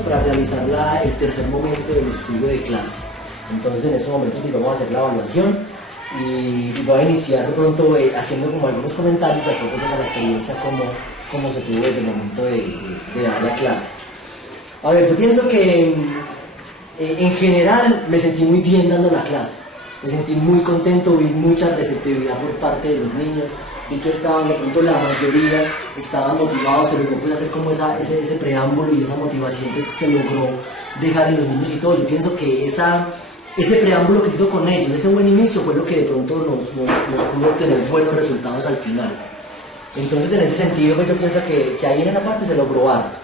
para realizar el tercer momento del estudio de clase. Entonces en esos momentos vamos a hacer la evaluación y voy a iniciar de pronto haciendo como algunos comentarios de acuerdo a la experiencia cómo se tuvo desde el momento de dar la clase. A ver, yo pienso que en general me sentí muy bien dando la clase, me sentí muy contento, vi mucha receptividad por parte de los niños, vi que estaban, de pronto la mayoría estaban motivados, se logró pues hacer como ese preámbulo y esa motivación pues se logró dejar en los niños y todo. Yo pienso que ese preámbulo que hizo con ellos, ese buen inicio fue lo que de pronto nos pudo obtener buenos resultados al final. Entonces en ese sentido pues yo pienso que ahí en esa parte se logró harto.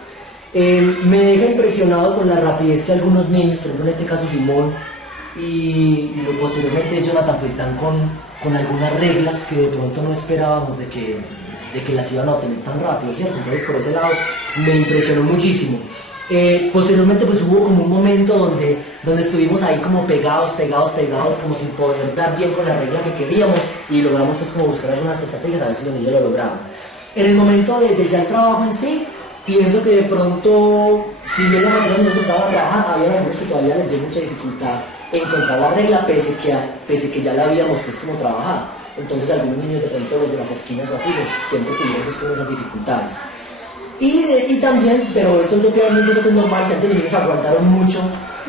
Me deja impresionado con la rapidez que algunos niños, por ejemplo en este caso Simón y posteriormente Jonathan, pues están con algunas reglas que de pronto no esperábamos de que las iban a obtener tan rápido, ¿cierto? Entonces por ese lado me impresionó muchísimo. Posteriormente pues hubo como un momento donde estuvimos ahí como pegados, como sin poder dar bien con la regla que queríamos y logramos pues como buscar algunas estrategias a ver si los niños lo lograban. En el momento de ya el trabajo en sí, pienso que de pronto, si bien la manera en que nosotros estábamos a trabajar, había algunos que todavía les dio mucha dificultad encontrar la regla, pese que ya la habíamos pues como trabajado. Entonces algunos niños de pronto los de las esquinas o así, pues, siempre tuvieron pues como esas dificultades. Y también, pero eso yo pienso que es normal, que antes los niños aguantaron mucho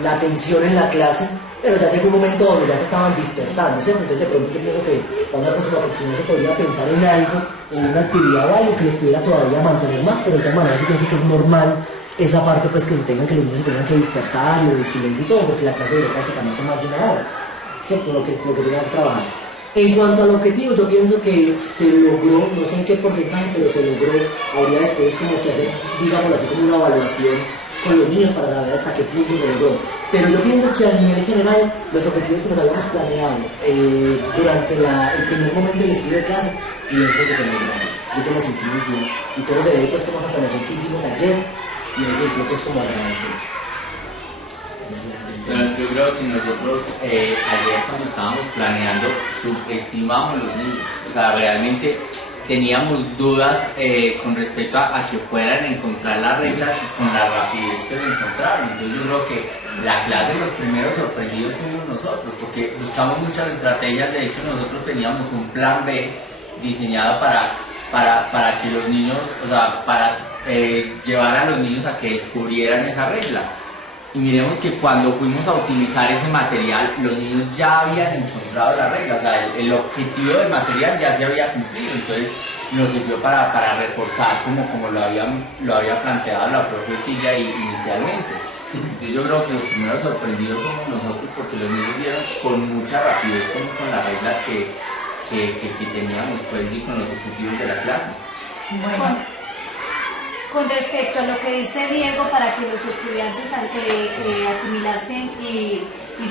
la tensión en la clase, pero ya llegó un momento donde ya se estaban dispersando, ¿cierto? Entonces de pronto yo pienso que para una próxima oportunidad se podría pensar en algo, en una actividad o algo que los pudiera todavía mantener más, pero de todas maneras yo pienso que es normal esa parte pues que los niños se tengan que dispersar, lo del silencio y todo, porque la clase duró prácticamente más de una hora, ¿cierto? Lo que tenían que trabajar. En cuanto al objetivo, yo pienso que se logró, no sé en qué porcentaje, pero se logró. Habría después como que hacer, digamos así, como una evaluación con los niños para saber hasta qué punto se logró. Pero yo pienso que a nivel general, los objetivos que nos habíamos planeado durante el primer momento del estudio de clase, pienso que se lograron. Yo me sentí muy bien. Y todo se debe pues como a esa planeación que hicimos ayer, y en ese sentido pues como agradecer. Bueno, yo creo que nosotros ayer cuando estábamos planeando subestimamos los niños, o sea, realmente teníamos dudas con respecto a que puedan encontrar las reglas con la rapidez que lo encontraron. Entonces yo creo que la clase, los primeros sorprendidos fuimos nosotros, porque buscamos muchas estrategias. De hecho nosotros teníamos un plan B diseñado para que los niños, o sea, para llevar a los niños a que descubrieran esa regla. Y miremos que cuando fuimos a utilizar ese material, los niños ya habían encontrado la regla, o sea, el objetivo del material ya se había cumplido. Entonces nos sirvió para reforzar como lo había planteado la profe Tilla inicialmente. Entonces yo creo que los primeros sorprendidos somos nosotros, porque los niños vieron con mucha rapidez con las reglas que teníamos pues, y con los objetivos de la clase. Bueno. Con respecto a lo que dice Diego, para que los estudiantes asimilasen y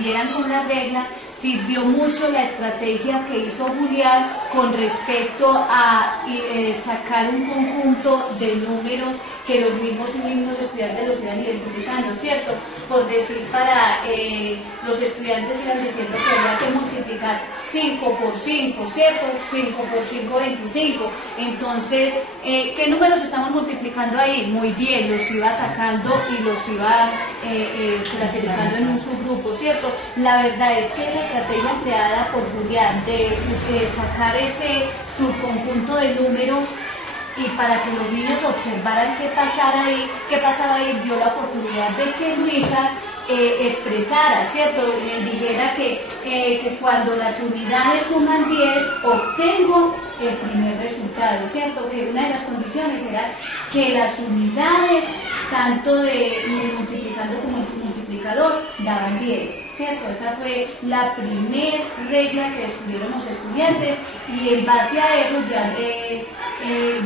dieran con la regla, sirvió mucho la estrategia que hizo Julián con respecto a sacar un conjunto de números que los mismos estudiantes los iban identificando, ¿cierto? Por decir, para los estudiantes iban diciendo que había que multiplicar 5 por 5, ¿cierto? 5 por 5, 25. Entonces, ¿qué números estamos multiplicando ahí? Muy bien, los iba sacando y los iba clasificando en un subgrupo, ¿cierto? La verdad es que esa estrategia empleada por Julián de sacar ese subconjunto de números y para que los niños observaran qué pasaba ahí, dio la oportunidad de que Luisa expresara, ¿cierto? Dijera que cuando las unidades suman 10, obtengo el primer resultado, ¿cierto? Que una de las condiciones era que las unidades, tanto de multiplicando como multiplicador, daban 10, ¿cierto? Esa fue la primera regla que descubrieron los estudiantes, y en base a eso ya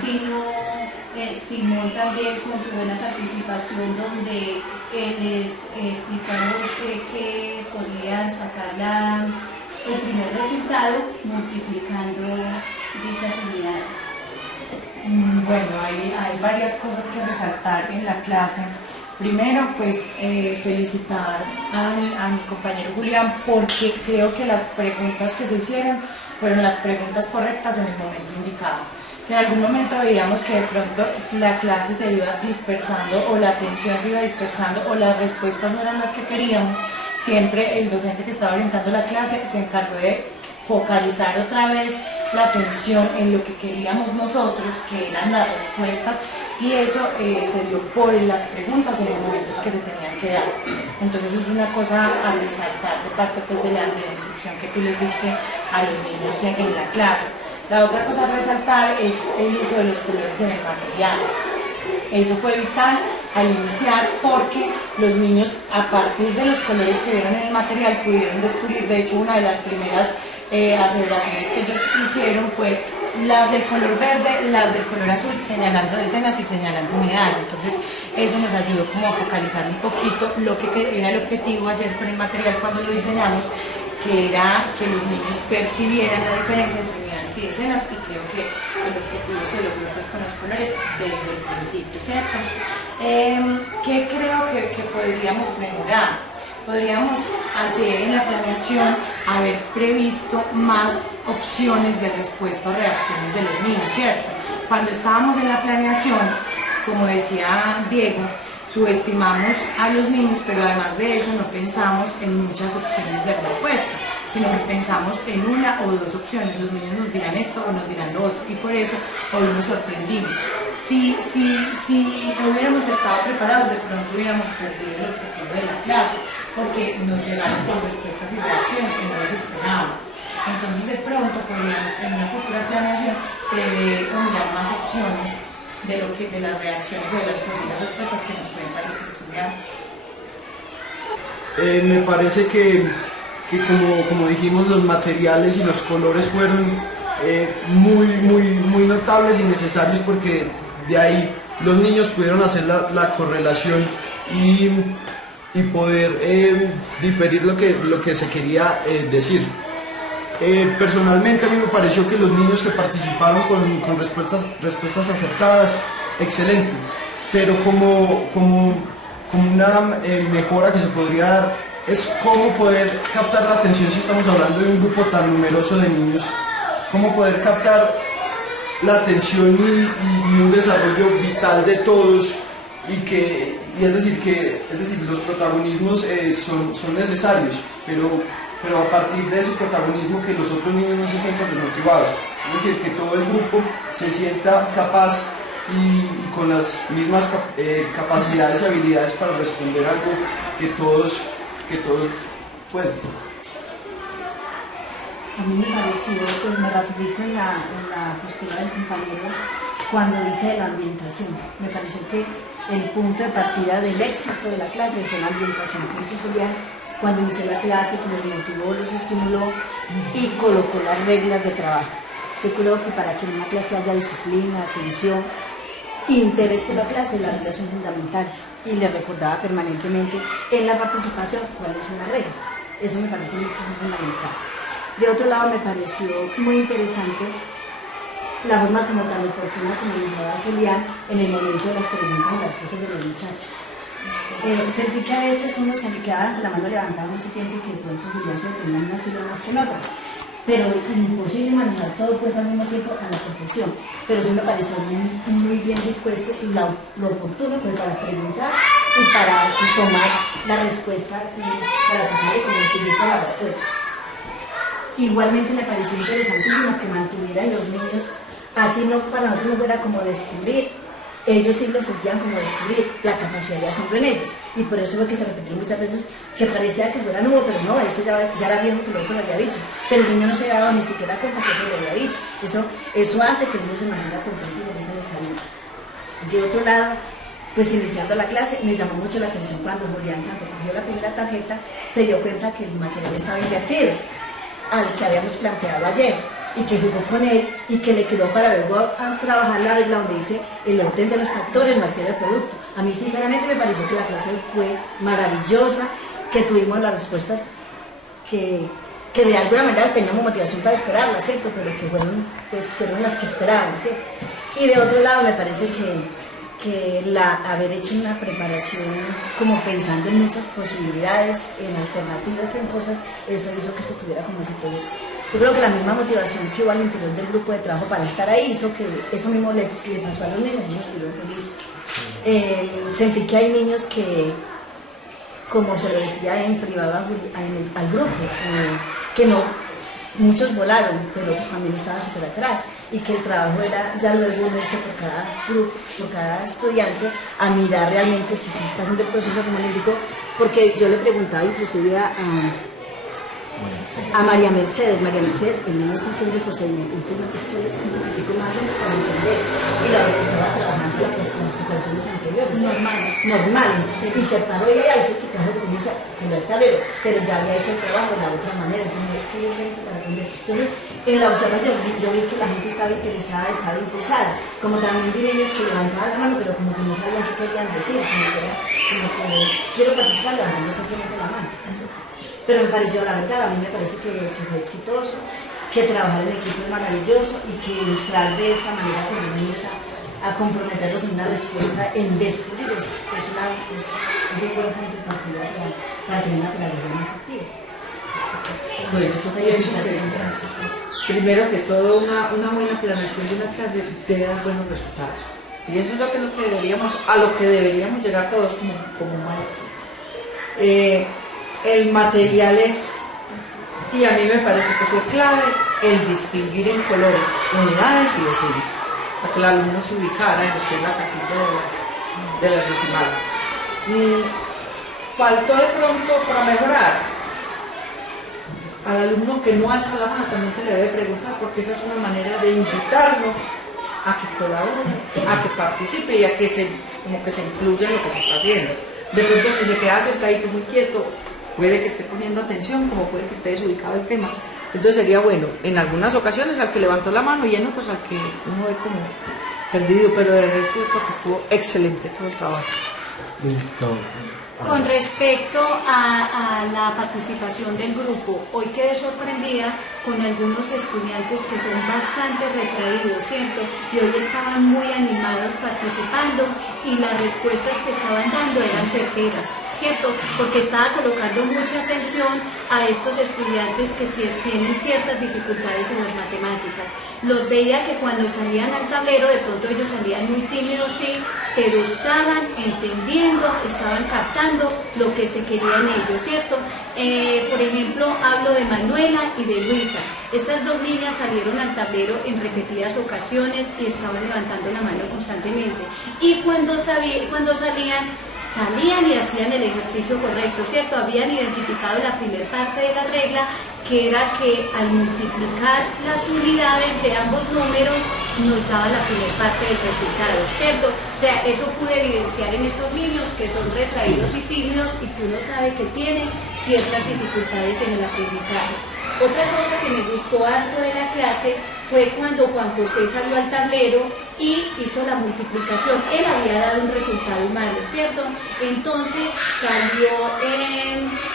vino Simón también con su buena participación, donde les explicamos que podían sacar el primer resultado multiplicando dichas unidades. Bueno, hay varias cosas que resaltar en la clase. Primero, pues felicitar a mi compañero Julián, porque creo que las preguntas que se hicieron fueron las preguntas correctas en el momento indicado. Si en algún momento veíamos que de pronto la clase se iba dispersando o la atención se iba dispersando o las respuestas no eran las que queríamos, siempre el docente que estaba orientando la clase se encargó de focalizar otra vez la atención en lo que queríamos nosotros, que eran las respuestas, y eso se dio por las preguntas en el momento que se tenían que dar. Entonces es una cosa a resaltar de parte pues, de la instrucción que tú les diste a los niños en la clase. La otra cosa a resaltar es el uso de los colores en el material. Eso fue vital al iniciar porque los niños, a partir de los colores que vieron en el material, pudieron descubrir. De hecho, una de las primeras aseveraciones que ellos hicieron fue las del color verde, las del color azul, señalando escenas y señalando unidades. Entonces eso nos ayudó como a focalizar un poquito lo que era el objetivo ayer con el material cuando lo diseñamos, que era que los niños percibieran la diferencia entre unidades y escenas, y creo que el objetivo se logró pues, con los colores desde el principio, ¿cierto? ¿Qué creo que podríamos mejorar? Podríamos ayer en la planeación haber previsto más opciones de respuesta o reacciones de los niños, ¿cierto? Cuando estábamos en la planeación, como decía Diego, subestimamos a los niños, pero además de eso no pensamos en muchas opciones de respuesta, sino que pensamos en una o dos opciones. Los niños nos dirán esto o nos dirán lo otro, y por eso hoy nos sorprendimos. Si no hubiéramos estado preparados, de pronto hubiéramos perdido el objetivo de la clase, porque nos llegaron con respuestas y reacciones que no los esperábamos. Entonces de pronto podríamos en una futura planeación prever o mirar más opciones de las reacciones o de las posibles respuestas que nos pueden dar los estudiantes. Me parece que como dijimos, los materiales y los colores fueron muy notables y necesarios, porque de ahí los niños pudieron hacer la correlación y poder diferir lo que se quería decir. Personalmente a mí me pareció que los niños que participaron con respuestas acertadas, excelente, pero como una mejora que se podría dar es cómo poder captar la atención si estamos hablando de un grupo tan numeroso de niños, cómo poder captar la atención y un desarrollo vital de todos, y es decir los protagonismos son necesarios, pero a partir de ese protagonismo que los otros niños no se sientan desmotivados, es decir, que todo el grupo se sienta capaz y con las mismas capacidades y habilidades para responder algo que todos pueden. A mí me pareció, pues me ratifico en la postura del compañero cuando dice de la ambientación. Me pareció que el punto de partida del éxito de la clase fue la ambientación que hizo Julián cuando inició la clase, que los motivó, los estimuló y colocó las reglas de trabajo. Yo creo que para que en una clase haya disciplina, atención, interés por la clase, las reglas son fundamentales, y le recordaba permanentemente en la participación cuáles son las reglas. Eso me parece muy fundamental. De otro lado, me pareció muy interesante la forma como tan oportuna como manejaba Julián en el momento de las preguntas y las cosas de los muchachos. Sentí que a veces uno se le quedaba ante la mano levantada mucho tiempo y que de pronto Julián se detenía en unas filas más que en otras, pero imposible manejar todo pues al mismo tiempo a la perfección. Pero sí me pareció muy bien dispuesto y lo oportuno pues, para preguntar y para tomar la respuesta y para sacarle como equilibrio a la respuesta. Igualmente me pareció interesantísimo que mantuvieran los niños, así no para nosotros no fuera como descubrir, ellos sí lo sentían como descubrir la capacidad de asombro en ellos, y por eso es lo que se repitió muchas veces, que parecía que fuera nuevo, pero no, eso ya era viejo que el otro lo había dicho, pero el niño no se había dado ni siquiera cuenta que otro lo había dicho. Eso hace que el niño se mantenga contento y no se le salga. De otro lado, pues iniciando la clase, me llamó mucho la atención cuando Julián, cuando cogió la primera tarjeta, se dio cuenta que el material estaba invertido al que habíamos planteado ayer, y que jugó con él y que le quedó para luego a trabajar la regla donde dice el orden de los factores, no altera el producto. A mí sinceramente me pareció que la clase fue maravillosa, que tuvimos las respuestas que de alguna manera teníamos motivación para esperarlas, ¿cierto? Pero que fueron las que esperábamos, ¿cierto? Y de otro lado me parece que haber hecho una preparación como pensando en muchas posibilidades, en alternativas, en cosas, eso hizo que esto tuviera como que todo eso Yo creo que la misma motivación que hubo al interior del grupo de trabajo para estar ahí hizo que eso mismo le pasó a los niños y ellos estuvieron felices. Sentí que hay niños que, como se lo decía en privado al grupo, que no, muchos volaron, pero otros también estaban súper atrás, y que el trabajo era ya luego unirse por cada grupo, por cada estudiante, a mirar realmente si se está haciendo el proceso como le indicó, porque yo le preguntaba inclusive a María Mercedes, el niño está haciendo el procedimiento, esto es un poquitico más para entender, y la otra estaba trabajando con las operaciones anteriores, normales, sí. Y se paró y ella hizo que trabajo que comienza el tablero, pero ya había hecho el trabajo de la otra manera, entonces no estoy lento para aprender. Entonces, en la observación yo vi que la gente estaba interesada, estaba impulsada, como también vi niños que levantaban la mano, pero como que no sabían qué querían decir, como que quiero participar levantando simplemente la mano. Pero me pareció, la verdad, a mí me parece que fue exitoso, que trabajar en equipo es maravilloso y que entrar de esta manera con los niños a comprometerlos en una respuesta, en descubrir, es un buen punto de partida para tener una pedagogía más activa. Primero que todo, una buena planeación de una clase debe dar buenos resultados. Y eso es lo que a lo que deberíamos llegar todos como maestros. El material y a mí me parece que fue clave el distinguir en colores unidades y decimales, para que el alumno se ubicara en lo que es la casilla de las decimales. Faltó de pronto para mejorar. Al alumno que no alza la mano también se le debe preguntar, porque esa es una manera de invitarlo a que colabore, a que participe y a que se incluya en lo que se está haciendo. De pronto, si se queda sentadito muy quieto, puede que esté poniendo atención, como puede que esté desubicado el tema. Entonces sería bueno, en algunas ocasiones al que levantó la mano y en otras al que uno ve como perdido, pero de verdad es cierto que estuvo excelente todo el trabajo. Listo. Con respecto a la participación del grupo, hoy quedé sorprendida con algunos estudiantes que son bastante retraídos, ¿cierto? Y hoy estaban muy animados participando y las respuestas que estaban dando eran certeras, ¿cierto? Porque estaba colocando mucha atención a estos estudiantes que tienen ciertas dificultades en las matemáticas. Los veía que cuando salían al tablero, de pronto ellos salían muy tímidos, sí, pero estaban entendiendo, estaban captando lo que se quería en ellos, ¿cierto? Por ejemplo, hablo de Manuela y de Luisa. Estas dos niñas salieron al tablero en repetidas ocasiones y estaban levantando la mano constantemente. Y cuando salían y hacían el ejercicio correcto, ¿cierto? Habían identificado la primera parte de la regla, que era que al multiplicar las unidades de ambos números nos daba la primera parte del resultado, ¿cierto? O sea, eso pude evidenciar en estos niños que son retraídos y tímidos y que uno sabe que tienen ciertas dificultades en el aprendizaje. Otra cosa que me gustó harto de la clase fue cuando Juan José salió al tablero y hizo la multiplicación. Él había dado un resultado malo, ¿cierto? Entonces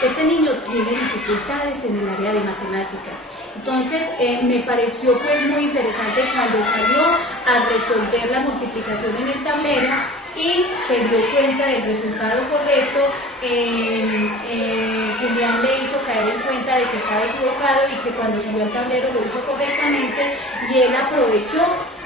este niño tiene dificultades en el área de matemáticas. Entonces me pareció pues muy interesante cuando salió a resolver la multiplicación en el tablero y se dio cuenta del resultado correcto. Julián le hizo caer en cuenta de que estaba equivocado y que cuando subió al tablero lo hizo correctamente y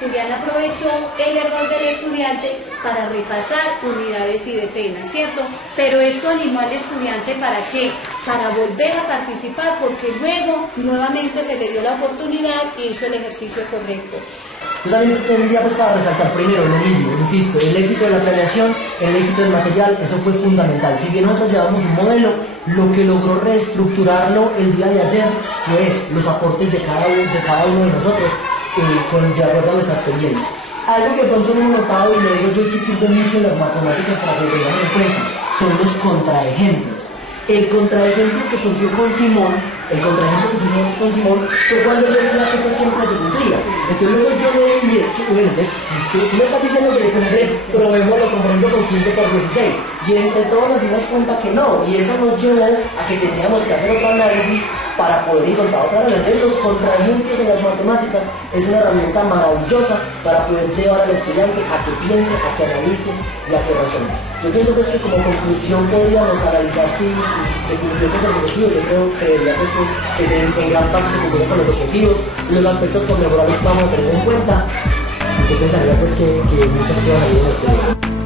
Julián aprovechó el error del estudiante para repasar unidades y decenas, ¿cierto? Pero esto animó al estudiante ¿para qué? Para volver a participar, porque luego nuevamente se le dio la oportunidad y hizo el ejercicio correcto. Yo también tendría pues para resaltar primero lo mismo, insisto, el éxito de la planeación, el éxito del material, eso fue fundamental. Si bien nosotros llevamos un modelo, lo que logró reestructurarlo el día de ayer fue los aportes de cada uno de nosotros de acuerdo a nuestra experiencia. Algo que de pronto no hemos notado y lo digo yo que sirve mucho en las matemáticas para que lo tengamos en cuenta, son los contraejemplos. El contraejemplo que surgió con Simón fue cuando él decía que esto siempre se cumplía. Entonces luego yo le dije, bueno, entonces si tú me estás diciendo que probémoslo, por ejemplo, con 15 por 16. Y entre todos nos dimos cuenta que no, y eso nos llevó a que teníamos que hacer otro análisis para poder encontrar otra regla. Entonces los contraejemplos en las matemáticas es una herramienta maravillosa para poder llevar al estudiante a que piense, a que analice y a que razone. Yo pienso pues que como conclusión podríamos analizar si se cumplió pues el objetivo. Yo creería pues que en gran parte se cumplió con los objetivos. Los aspectos por mejorar los vamos a tener en cuenta. Yo pensaría pues que muchas cosas ahí en el cerebro.